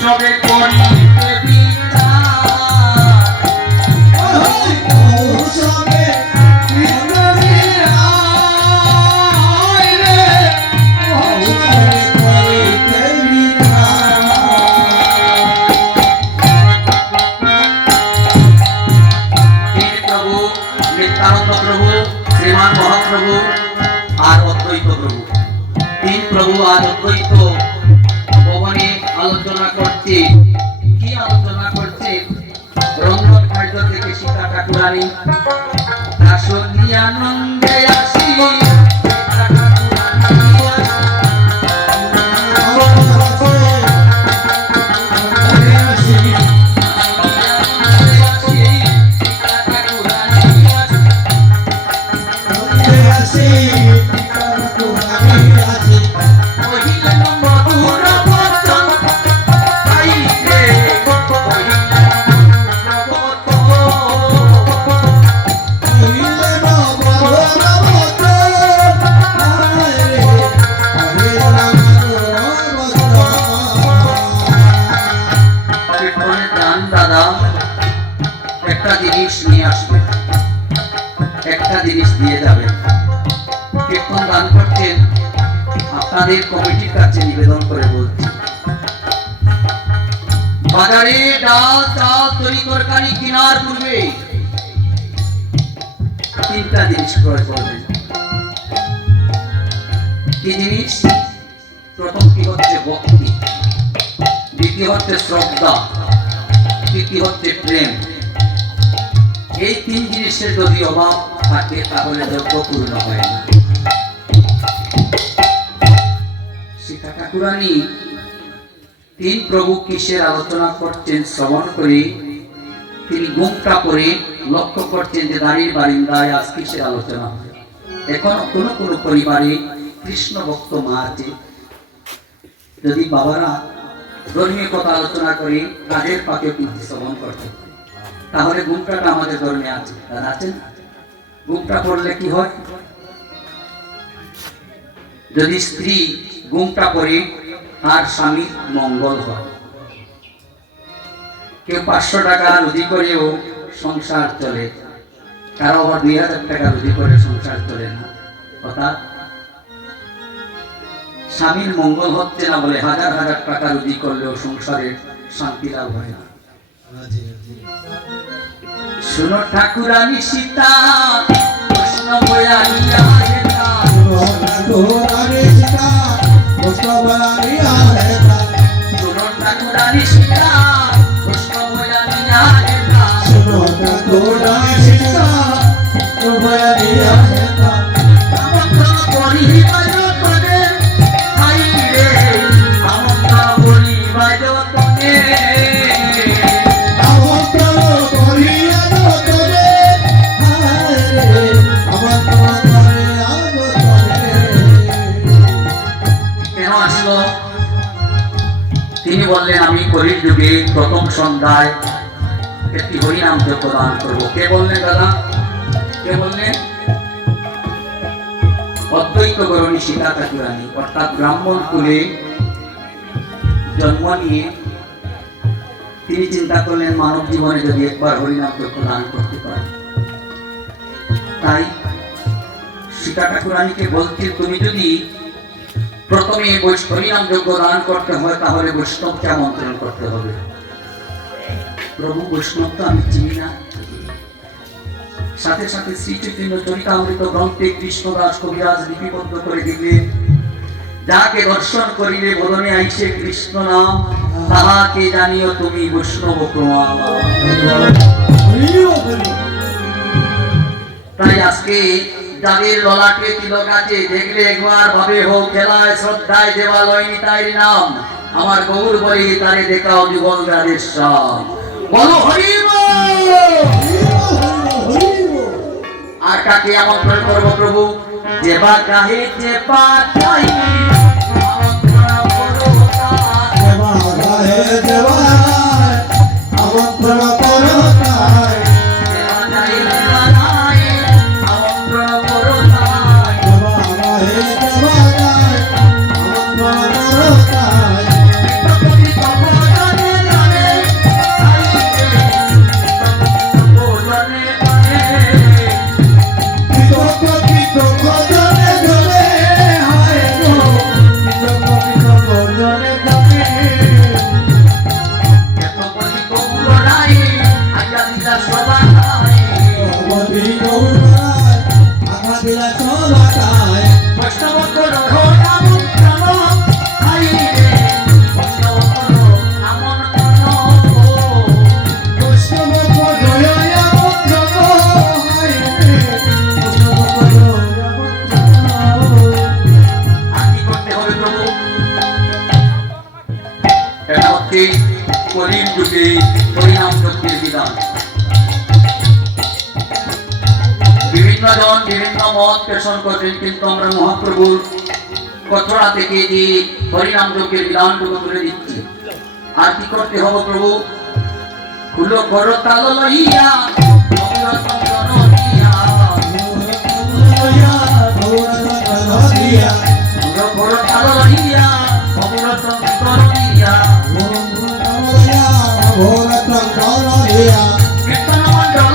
সবে করিতে বিনা প্রভু শ্রীমান মহাপ্রভু আর অদ্বৈত প্রভু তিন প্রভু আর অদ্বৈত ভবনে আলোচনা করছে। কি আলোচনা করছে? রন্ধন খাদ্য থেকে সীতা ঠাকুরানী আসনি আনন্দে আসি আপনাদের কমিটির কাছে নিবেদন করে বলছি, বাজারে ডাল চাল তরি তরকারি কেনার পূর্বে তিনটা জিনিস ক্রয় করবেন। কি জিনিস? প্রথম কি হচ্ছে ভক্তি, দ্বিতীয় হচ্ছে শ্রদ্ধা, তৃতীয় হচ্ছে প্রেম। এই তিন জিনিসের যদি অভাব থাকে তাহলে যজ্ঞ পূর্ণ হয় না। সীতা ঠাকুরানী তিন প্রভু কিসের আলোচনা করছেন শ্রবণ করে তিনি ঘুমটা করে লক্ষ্য করছেন যে দাঁড়ির বারিন্দায় আজ কিসের আলোচনা হয়। এখন কোনো কোনো পরিবারে কৃষ্ণ ভক্ত মা আছে, যদি বাবারা ধর্মীয় কথা আলোচনা করে কাজের পাকেও কিন্তু শ্রবণ করতে, তাহলে ঘুমটাটা আমাদের ধর্মে আছে। তারা আছেন ঘুমটা পড়লে কি হয়? যদি স্ত্রী ঘুমটা পড়ে তার স্বামীর মঙ্গল হয়। কেউ 500 টাকা রুজি করেও সংসার চলে, কারো আবার 2000 টাকা রুজি করে সংসার চলে না। অর্থাৎ স্বামীর মঙ্গল হচ্ছে না বলে হাজার হাজার টাকা রুজি করলেও সংসারের শান্তি লাভ হয় না। শুনো ঠাকুরানী সীতা কৃষ্ণ বয়ালিয়া হেতা, ঠাকুরানী সীতা কৃষ্ণ বয়ালিয়া হেতা, শুনো ঠাকুরানী সীতা কৃষ্ণ বয়ালিয়া হেতা, শুনো ঠাকুরানী সীতা কৃষ্ণ বয়ালিয়া হেতা। আমন্ত্রণ করি বাজো তনে হাই রে, আমন্ত্রণ করি বাজো তনে, তিনি বললেন আমি কলির যুগে প্রথম সন্ধ্যায় একটি হরিনাম যজ্ঞ দান করবো। কে বললেন দাদা? কে বললেন? অদ্বৈত গরণী সীতা ঠাকুরানী, অর্থাৎ ব্রাহ্মণ কুলে জন্ম নিয়ে তিনি চিন্তা করলেন মানব জীবনে যদি একবার হরিনাম যজ্ঞ দান করতে পারে। তাই সীতা ঠাকুরানীকে বলছেন তুমি যদি প্রথমে হরিনাম যজ্ঞ দান করতে হয় তাহলে বৈষ্ণবকে আমন্ত্রণ করতে হবে। প্রভু বৈষ্ণব তো আমি চিনি না। সাথে সাথে শ্রী চৈতন্য চরিতামৃত গ্রন্থে কৃষ্ণদাস কবিরাজ লিপিবদ্ধ করে দিলেন, যাকে দর্শন করিলে বদনে আইসে কৃষ্ণ নাম, তাহাকে জানিও তুমি বৈষ্ণব প্রমাণ। তাই আজকে যাদের ললাটে তিলক আছে দেখলে একবার ভাবে হোক খেলায় শ্রদ্ধায় দেবালয় নিতাইর নাম, আমার গৌর বলি তারে দেখাও যুগল রাধেশ্যাম। বলো হরি বল। আর কাকে আমন্ত্রণ করবো প্রভু? যেবা গাহে যেবা চাই আমন্ত্রণ করো, যেবা গাহে যেবা আমন্ত্রণ করো, যেবা গাহে যেবা আমন্ত্রণ করো, যেবা গাহে যেবা আমন্ত্রণ করো। আঘা দিলা চলাটায় বৈষ্ণব করো আমন্ত্রণ হাই রে বৈষ্ণব করো আমন্ত্রণ বৈষ্ণব জয় আমন্ত্রণ হায় রে বৈষ্ণব জয় আমন্ত্রণ আর কি করতে হবে প্রভু এটা হচ্ছে কলির যুগে হরিনাম যজ্ঞের বিধান বিভিন্ন জন বিভিন্ন মত পেশন করছেন কিন্তু আমরা মহাপ্রভুর কচড়া থেকে যে হরিনাম যজ্ঞের বিধানটুকু তুলে দিচ্ছি আর কি করতে হবে প্রভু খুলো করো তাল লইয়া অমৃতম করো দিয়া খুলো করো তাল লইয়া অমৃতম করো দিয়া কীর্তন মণ্ডল